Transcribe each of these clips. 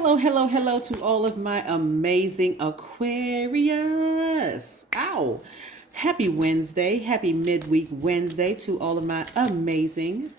Hello to all of my amazing Aquarius. Ow. Happy Wednesday. Happy midweek Wednesday to all of my amazing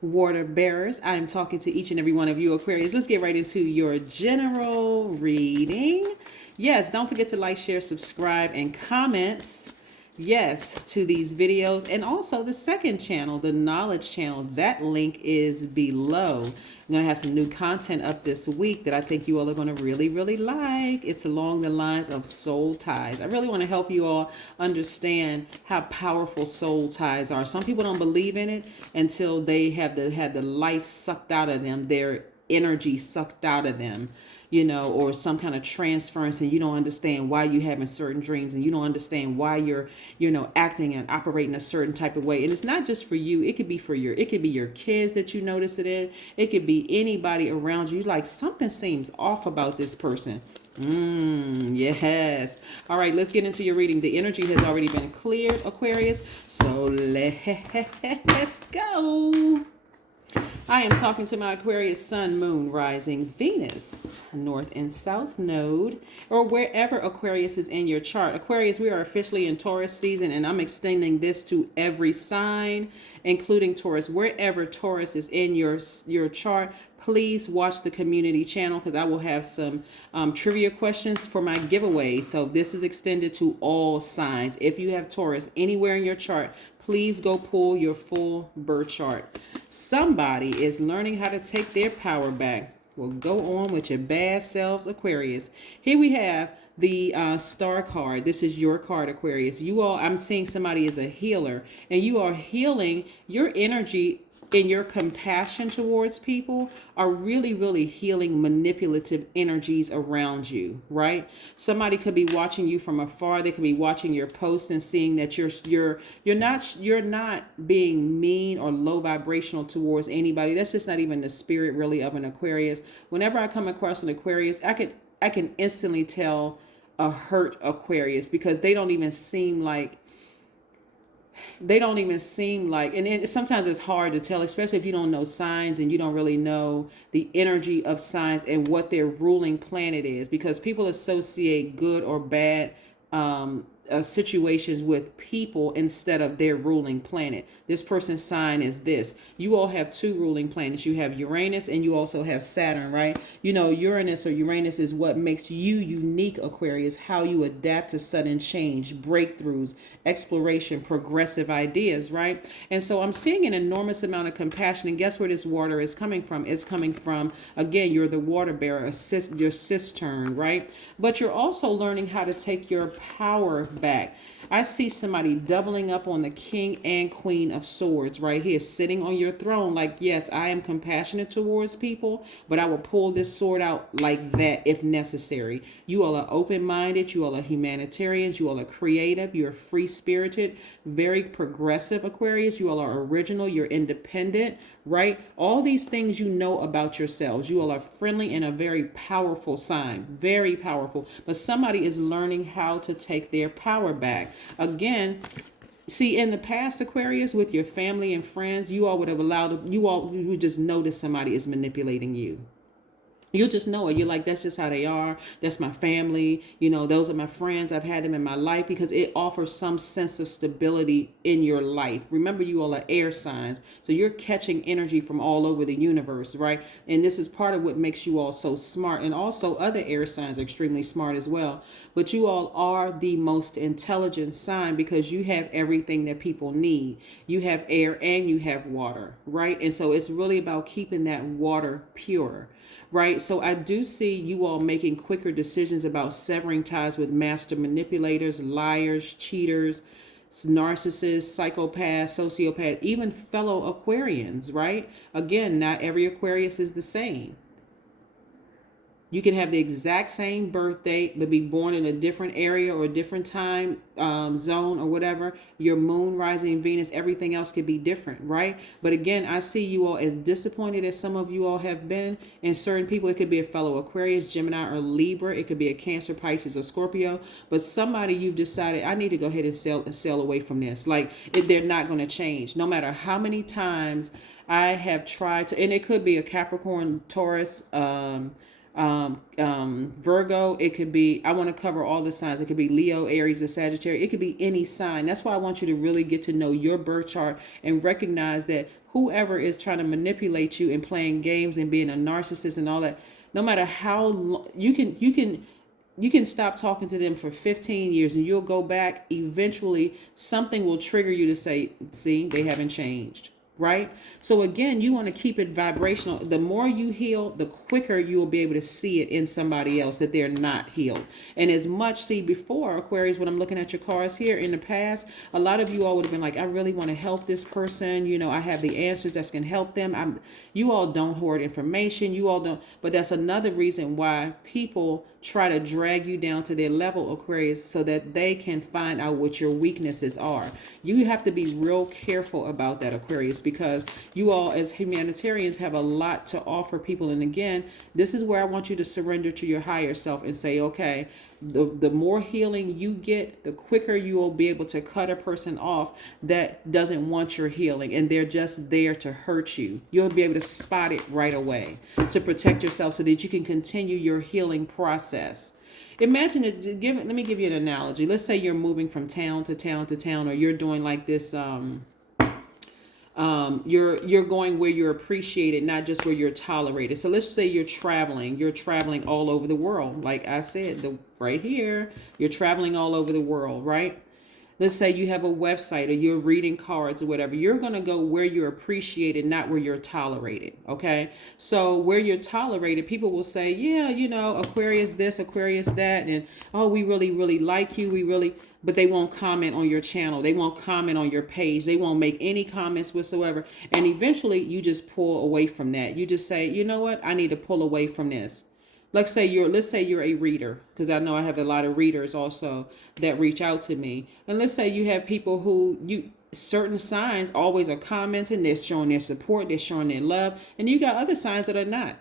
water bearers. I am talking to each and every one of you Aquarius. Let's get right into your general reading. Yes, don't forget to like, share, subscribe, and comments. Yes, to these videos, and also the second channel, the knowledge channel. That link is below. I'm going to have some new content up this week that I think you all are going to really like. It's along the lines of soul ties. I really want to help you all understand how powerful soul ties are. Some people don't believe in it until they have had the life sucked out of them, their energy sucked out of them, or some kind of transference, and you don't understand why you're having certain dreams, and you don't understand why you're, acting and operating a certain type of way. And it's not just for you. It could be it could be your kids that you notice it in. It could be anybody around you. Like, something seems off about this person. Yes. All right, let's get into your reading. The energy has already been cleared, Aquarius. So let's go. I am talking to my Aquarius Sun, Moon, Rising, Venus, North and South Node, or wherever Aquarius is in your chart. Aquarius, we are officially in Taurus season, and I'm extending this to every sign, including Taurus. Wherever Taurus is in your chart, please watch the community channel, because I will have some trivia questions for my giveaway. So this is extended to all signs. If you have Taurus anywhere in your chart, please go pull your full birth chart. Somebody is learning how to take their power back. Well, go on with your bad selves, Aquarius. Here we have the star card. This is your card, Aquarius. You all, I'm seeing somebody is a healer, and you are healing your energy, and your compassion towards people are really healing manipulative energies around you, right? Somebody could be watching you from afar. They could be watching your post and seeing that you're not being mean or low vibrational towards anybody. That's just not even the spirit really of an Aquarius. Whenever I come across an Aquarius, I can instantly tell a hurt Aquarius, because they don't even seem like, and sometimes it's hard to tell, especially if you don't know signs and you don't really know the energy of signs and what their ruling planet is, because people associate good or bad situations with people instead of their ruling planet. This person's sign is this. You all have two ruling planets. You have Uranus and you also have Saturn, right? Uranus or Uranus is what makes you unique, Aquarius, how you adapt to sudden change, breakthroughs, exploration, progressive ideas, right? And so I'm seeing an enormous amount of compassion. And guess where this water is coming from? It's coming from, again, you're the water bearer, your cistern, right? But you're also learning how to take your power back. I see somebody doubling up on the King and Queen of Swords right here, sitting on your throne. Like, yes, I am compassionate towards people, but I will pull this sword out like that if necessary. You all are open-minded. You all are humanitarians. You all are creative. You're free-spirited, very progressive, Aquarius. You all are original. You're independent, right? All these things you know about yourselves. You all are friendly and a very powerful sign, very powerful. But somebody is learning how to take their power back. Again, see, in the past, Aquarius, with your family and friends, you all would just notice somebody is manipulating you. You'll just know it. You're like, that's just how they are. That's my family. Those are my friends. I've had them in my life, because it offers some sense of stability in your life. Remember, you all are air signs. So you're catching energy from all over the universe, right? And this is part of what makes you all so smart. And also other air signs are extremely smart as well. But you all are the most intelligent sign, because you have everything that people need. You have air and you have water, right? And so it's really about keeping that water pure. Right. So I do see you all making quicker decisions about severing ties with master manipulators, liars, cheaters, narcissists, psychopaths, sociopaths, even fellow Aquarians. Right. Again, not every Aquarius is the same. You can have the exact same birth date, but be born in a different area or a different time zone or whatever. Your moon, rising, Venus, everything else could be different, right? But again, I see you all as disappointed as some of you all have been. And certain people, it could be a fellow Aquarius, Gemini, or Libra. It could be a Cancer, Pisces, or Scorpio. But somebody you've decided, I need to go ahead and sail away from this. Like, they're not going to change. No matter how many times I have tried to, and it could be a Capricorn, Taurus, Virgo. It could be, I want to cover all the signs. It could be Leo, Aries, or Sagittarius. It could be any sign. That's why I want you to really get to know your birth chart and recognize that whoever is trying to manipulate you and playing games and being a narcissist and all that, no matter how long, you can stop talking to them for 15 years and you'll go back. Eventually, something will trigger you to say, see, they haven't changed. Right? So again, you want to keep it vibrational. The more you heal, the quicker you will be able to see it in somebody else that they're not healed. And as much, see, before, Aquarius, when I'm looking at your cards here in the past, a lot of you all would have been like, I really want to help this person. You know, I have the answers that can help them. You all don't hoard information. You all don't. But that's another reason why people try to drag you down to their level, Aquarius, so that they can find out what your weaknesses are. You have to be real careful about that, Aquarius, because you all as humanitarians have a lot to offer people. And again, this is where I want you to surrender to your higher self and say, okay, the more healing you get, the quicker you will be able to cut a person off that doesn't want your healing and they're just there to hurt you. You'll be able to spot it right away to protect yourself so that you can continue your healing process. Imagine it. Let me give you an analogy. Let's say you're moving from town to town to town, or you're doing like this. You're going where you're appreciated, not just where you're tolerated. So let's say you're traveling all over the world. Like I said, right here, you're traveling all over the world, right? Let's say you have a website or you're reading cards or whatever. You're going to go where you're appreciated, not where you're tolerated. Okay. So where you're tolerated, people will say, yeah, you know, Aquarius this, Aquarius that. And, oh, we really, really like you. But they won't comment on your channel. They won't comment on your page. They won't make any comments whatsoever. And eventually you just pull away from that. You just say, you know what? I need to pull away from this. Let's say you're a reader, because I know I have a lot of readers also that reach out to me. And let's say you have people who certain signs always are commenting, they're showing their support, they're showing their love, and you got other signs that are not.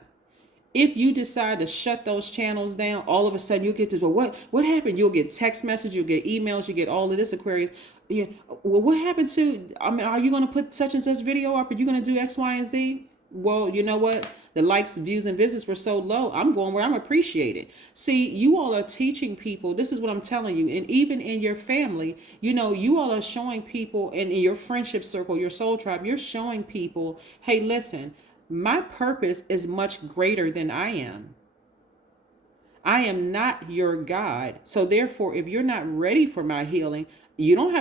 If you decide to shut those channels down, all of a sudden you get this, well, what happened? You'll get text messages, you'll get emails, you get all of this, Aquarius. Yeah, well, what happened to, I mean, are you going to put such and such video up? Are you going to do X, Y, and Z? Well, you know what? The likes, views, and visits were so low. I'm going where I'm appreciated. See, you all are teaching people. This is what I'm telling you. And even in your family, you know, you all are showing people, and in your friendship circle, your soul tribe, you're showing people, hey, listen, my purpose is much greater than I am. I am not your God. So therefore, if you're not ready for my healing, you don't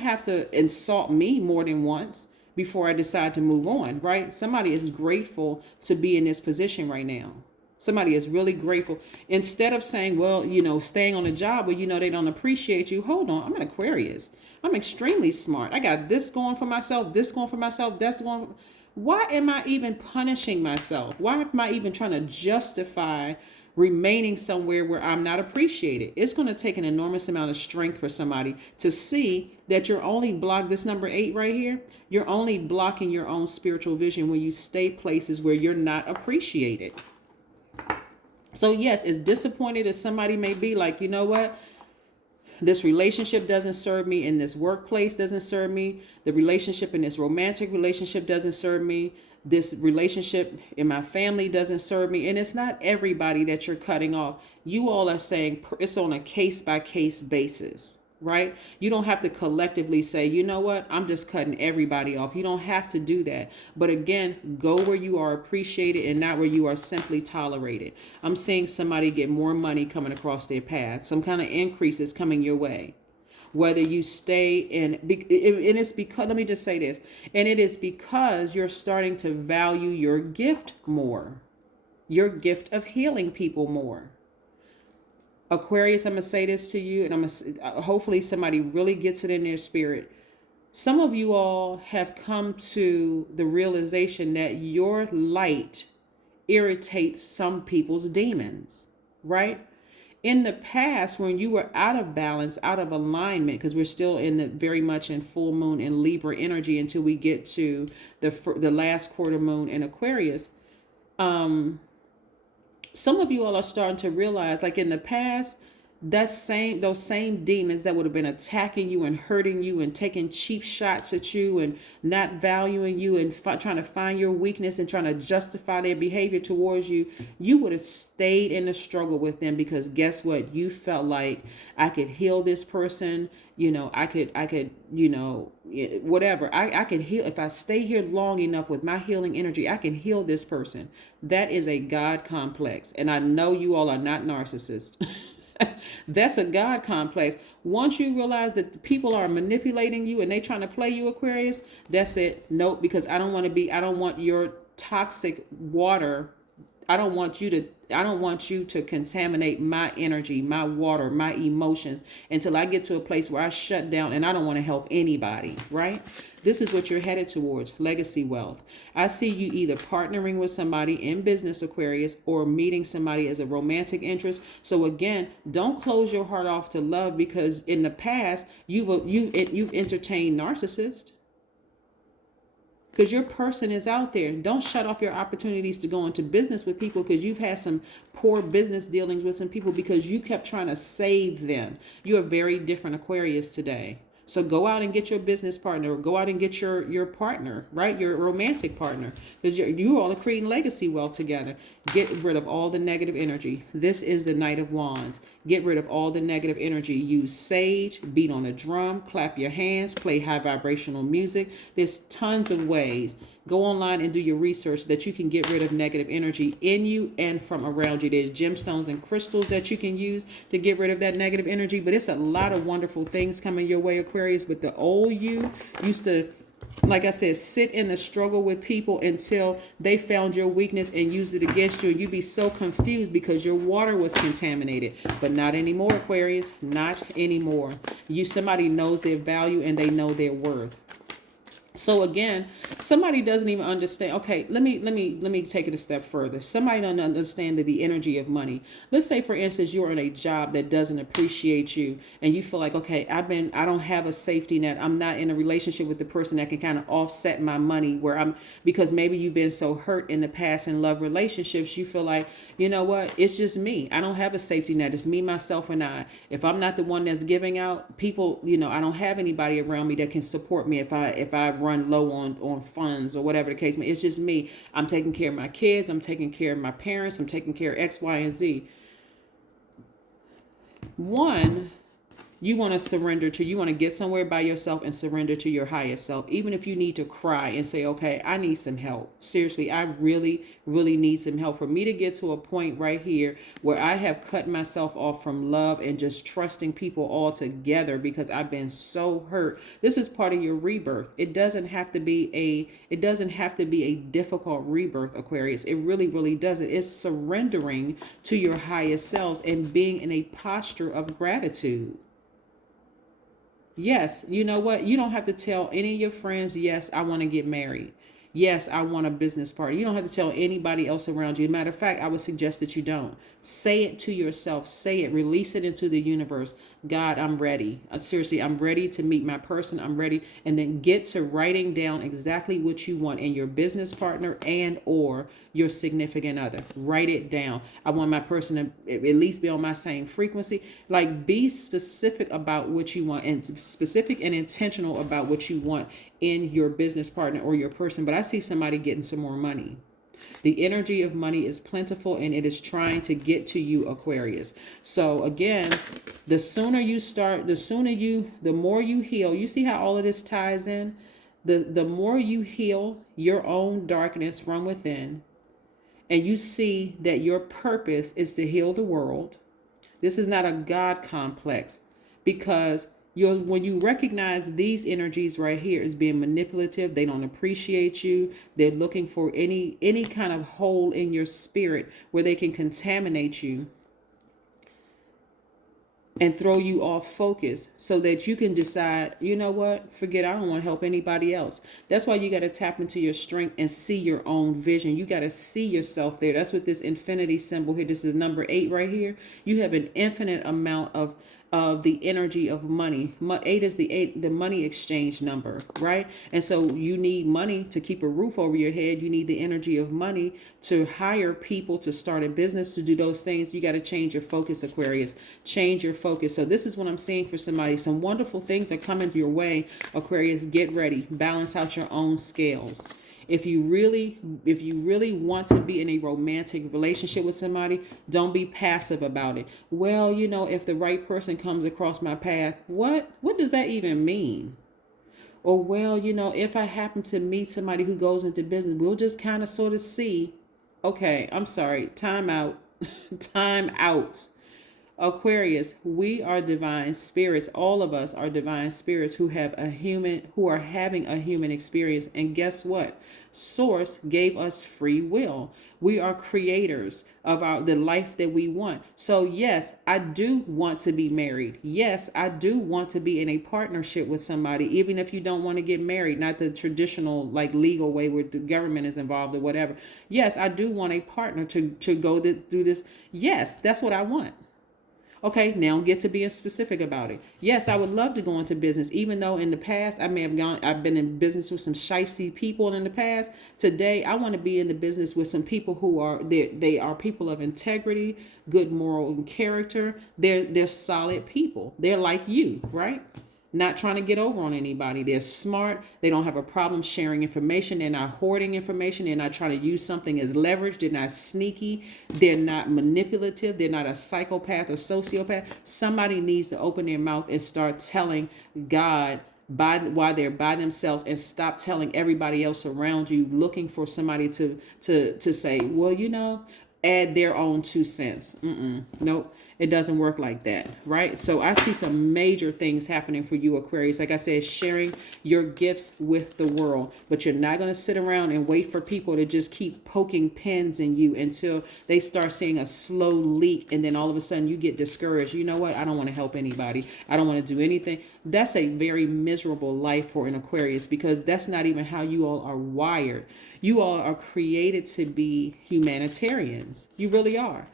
have to insult me more than once before I decide to move on, right? Somebody is grateful to be in this position right now. Somebody is really grateful. Instead of saying, well, you know, staying on a job where you know they don't appreciate you. Hold on, I'm an Aquarius. I'm extremely smart. I got this going for myself, this going for myself, that's going. Why am I even punishing myself? Why am I even trying to justify remaining somewhere where I'm not appreciated? It's going to take an enormous amount of strength for somebody to see that you're only this number 8 right here. You're only blocking your own spiritual vision when you stay places where you're not appreciated. So yes, as disappointed as somebody may be, like, you know what? This relationship doesn't serve me, in this workplace doesn't serve me, the relationship in this romantic relationship doesn't serve me, this relationship in my family doesn't serve me. And it's not everybody that you're cutting off. You all are saying it's on a case-by-case basis, right? You don't have to collectively say, you know what, I'm just cutting everybody off. You don't have to do that. But again, go where you are appreciated and not where you are simply tolerated. I'm seeing somebody get more money coming across their path. Some kind of increase is coming your way. Whether you stay in, and it's because, let me just say this, and it is because you're starting to value your gift more, your gift of healing people more. Aquarius, I'm going to say this to you, and hopefully somebody really gets it in their spirit. Some of you all have come to the realization that your light irritates some people's demons, right? In the past, when you were out of balance, out of alignment, because we're still very much in full moon and Libra energy until we get to the last quarter moon in Aquarius, some of you all are starting to realize, like in the past, those same demons that would have been attacking you and hurting you and taking cheap shots at you and not valuing you and trying to find your weakness and trying to justify their behavior towards you, you would have stayed in the struggle with them, because guess what? You felt like, I could heal this person. I could, whatever. I could heal. If I stay here long enough with my healing energy, I can heal this person. That is a God complex. And I know you all are not narcissists. That's a God complex. Once you realize that the people are manipulating you and they trying to play you, Aquarius, that's it. Nope, because I don't want your toxic water. I don't want you to contaminate my energy, my water, my emotions, until I get to a place where I shut down, and I don't want to help anybody, right? This is what you're headed towards, legacy wealth. I see you either partnering with somebody in business, Aquarius, or meeting somebody as a romantic interest. So again, don't close your heart off to love, because in the past you've entertained narcissists. Because your person is out there. Don't shut off your opportunities to go into business with people, because you've had some poor business dealings with some people because you kept trying to save them. You're a very different Aquarius today. So go out and get your business partner, or go out and get your partner, right? Your romantic partner, because you all are creating legacy wealth together. Get rid of all the negative energy. This is the Knight of Wands. Get rid of all the negative energy. Use sage, beat on a drum, clap your hands, play high vibrational music. There's tons of ways. Go online and do your research that you can get rid of negative energy in you and from around you. There's gemstones and crystals that you can use to get rid of that negative energy. But it's a lot of wonderful things coming your way, Aquarius. But the old you used to, like I said, sit in the struggle with people until they found your weakness and used it against you. And you'd be so confused because your water was contaminated. But not anymore, Aquarius. Not anymore. Somebody knows their value and they know their worth. So again, somebody doesn't even understand. Okay, let me take it a step further. Somebody doesn't understand the energy of money. Let's say, for instance, you're in a job that doesn't appreciate you, and you feel like, okay, I don't have a safety net. I'm not in a relationship with the person that can kind of offset my money because maybe you've been so hurt in the past in love relationships. You feel like, you know what? It's just me. I don't have a safety net. It's me, myself, and I. If I'm not the one that's giving out, people, I don't have anybody around me that can support me if I run low on funds or whatever the case may be. It's just me. I'm taking care of my kids. I'm taking care of my parents. I'm taking care of X, Y, and Z. One, you want to get somewhere by yourself and surrender to your highest self. Even if you need to cry and say, okay, I need some help. Seriously, I really, really need some help. For me to get to a point right here where I have cut myself off from love and just trusting people altogether because I've been so hurt. This is part of your rebirth. It doesn't have to be a difficult rebirth, Aquarius. It really, really doesn't. It's surrendering to your highest selves and being in a posture of gratitude. Yes, you know what? You don't have to tell any of your friends, yes, I want to get married. Yes, I want a business partner. You don't have to tell anybody else around you. Matter of fact, I would suggest that you don't. Say it to yourself. Say it. Release it into the universe. God, I'm ready. Seriously, I'm ready to meet my person. I'm ready. And then get to writing down exactly what you want in your business partner and or your significant other. Write it down. I want my person to at least be on my same frequency. Like, be specific about what you want, and specific and intentional about what you want in your business partner or your person. But I see somebody getting some more money. The energy of money is plentiful and it is trying to get to you, Aquarius. So again, the more you heal. You see how all of this ties in? The more you heal your own darkness from within, and you see that your purpose is to heal the world. This is not a God complex, because when you recognize these energies right here as being manipulative, they don't appreciate you. They're looking for any kind of hole in your spirit where they can contaminate you and throw you off focus so that you can decide, you know what, forget, I don't want to help anybody else. That's why you got to tap into your strength and see your own vision. You got to see yourself there. That's what this infinity symbol here, this is number 8 right here. You have an infinite amount of of the energy of money. Eight is the money exchange number, right? And so you need money to keep a roof over your head. You need the energy of money to hire people, to start a business, to do those things. You got to change your focus, Aquarius. Change your focus. So this is what I'm seeing for somebody. Some wonderful things are coming your way, Aquarius. Get ready. Balance out your own scales. If you really want to be in a romantic relationship with somebody, don't be passive about it. Well, if the right person comes across my path, what does that even mean? Or, well, if I happen to meet somebody who goes into business, we'll just kind of sort of see. Okay, I'm sorry. Time out. Time out. Aquarius, we are divine spirits. All of us are divine spirits who are having a human experience. And guess what? Source gave us free will. We are creators of the life that we want. So yes, I do want to be married. Yes, I do want to be in a partnership with somebody, even if you don't want to get married, not the traditional legal way where the government is involved or whatever. Yes, I do want a partner to go through this. Yes, that's what I want. Okay, now get to being specific about it. Yes, I would love to go into business, even though in the past I've been in business with some shicey people in the past. Today, I want to be in the business with some people they are people of integrity, good moral and character. They're solid people. They're like you, right? Not trying to get over on anybody. They're smart. They don't have a problem sharing information. They're not hoarding information. They're not trying to use something as leverage. They're not sneaky. They're not manipulative. They're not a psychopath or sociopath. Somebody needs to open their mouth and start telling God why they're by themselves, and stop telling everybody else around you, looking for somebody to say, well, add their own 2 cents. Nope. It doesn't work like that, right? So I see some major things happening for you, Aquarius. Like I said, sharing your gifts with the world. But you're not going to sit around and wait for people to just keep poking pins in you until they start seeing a slow leak. And then all of a sudden you get discouraged. You know what? I don't want to help anybody. I don't want to do anything. That's a very miserable life for an Aquarius, because that's not even how you all are wired. You all are created to be humanitarians. You really are.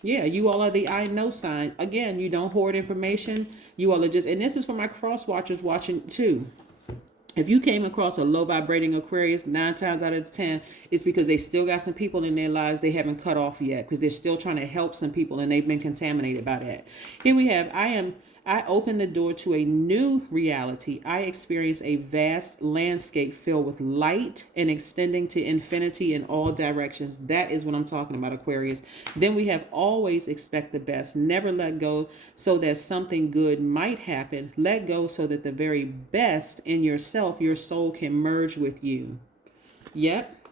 Yeah, you all are the I know sign. Again, you don't hoard information. You all are just, and this is for my cross watchers watching too. If you came across a low vibrating Aquarius, 9 times out of 10, it's because they still got some people in their lives they haven't cut off yet, because they're still trying to help some people and they've been contaminated by that. Here we have, I open the door to a new reality. I experience a vast landscape filled with light and extending to infinity in all directions. That is what I'm talking about, Aquarius. Then we have always expect the best. Never let go so that something good might happen. Let go so that the very best in yourself, your soul, can merge with you. Yep.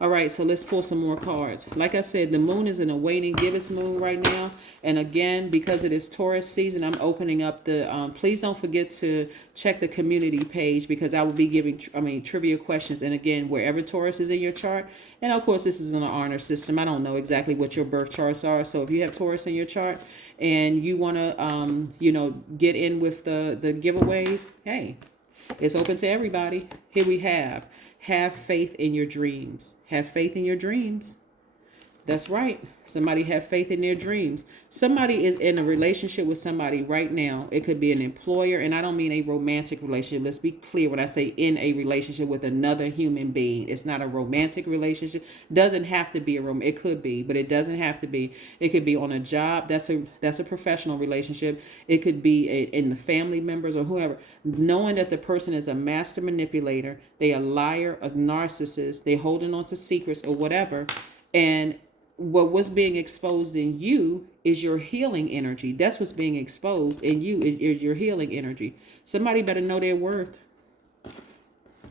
All right, so let's pull some more cards. Like I said, the moon is in a waning gibbous moon right now. And again, because it is Taurus season, I'm opening up the, please don't forget to check the community page, because I will be giving, trivia questions. And again, wherever Taurus is in your chart, and of course, this is an honor system. I don't know exactly what your birth charts are. So if you have Taurus in your chart and you want to, get in with the giveaways, hey, it's open to everybody. Here we have faith in your dreams. Have faith in your dreams. That's right. Somebody have faith in their dreams. Somebody is in a relationship with somebody right now. It could be an employer, and I don't mean a romantic relationship. Let's be clear when I say in a relationship with another human being. It's not a romantic relationship. Doesn't have to be it could be, but it doesn't have to be. It could be on a job. That's a professional relationship. It could be in the family members or whoever. Knowing that the person is a master manipulator, they a liar, a narcissist, they holding on to secrets or whatever, and what's being exposed in you is your healing energy. That's what's being exposed in you is your healing energy. Somebody better know their worth.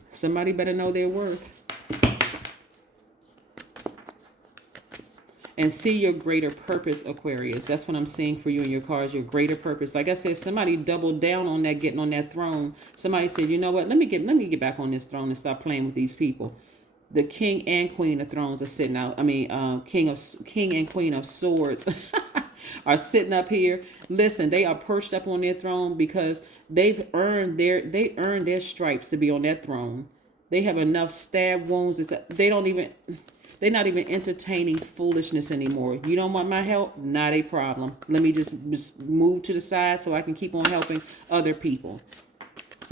Somebody better know their worth. And see your greater purpose, Aquarius. That's what I'm seeing for you in your cards, your greater purpose. Like I said, somebody doubled down on that, getting on that throne. Somebody said, you know what, let me get back on this throne and stop playing with these people. The king and queen of thrones are sitting out. King and queen of swords are sitting up here. Listen, they are perched up on their throne because they earned their stripes to be on that throne. They have enough stab wounds. They're not even entertaining foolishness anymore. You don't want my help? Not a problem. Let me just move to the side so I can keep on helping other people.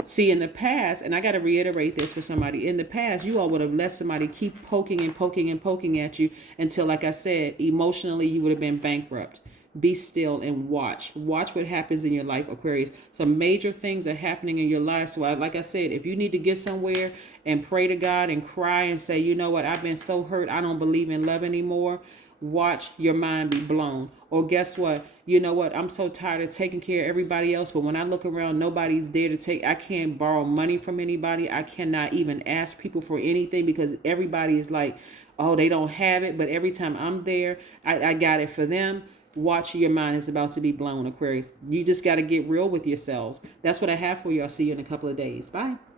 See, in the past, and I got to reiterate this for somebody, in the past, you all would have let somebody keep poking and poking and poking at you until, like I said, emotionally, you would have been bankrupt. Be still and watch. Watch what happens in your life, Aquarius. Some major things are happening in your life. So, like I said, if you need to get somewhere and pray to God and cry and say, you know what, I've been so hurt, I don't believe in love anymore. Watch your mind be blown. Or guess what? You know what? I'm so tired of taking care of everybody else. But when I look around, nobody's there to take. I can't borrow money from anybody. I cannot even ask people for anything because everybody is like, oh, they don't have it. But every time I'm there, I got it for them. Watch, your mind is about to be blown, Aquarius. You just got to get real with yourselves. That's what I have for you. I'll see you in a couple of days. Bye.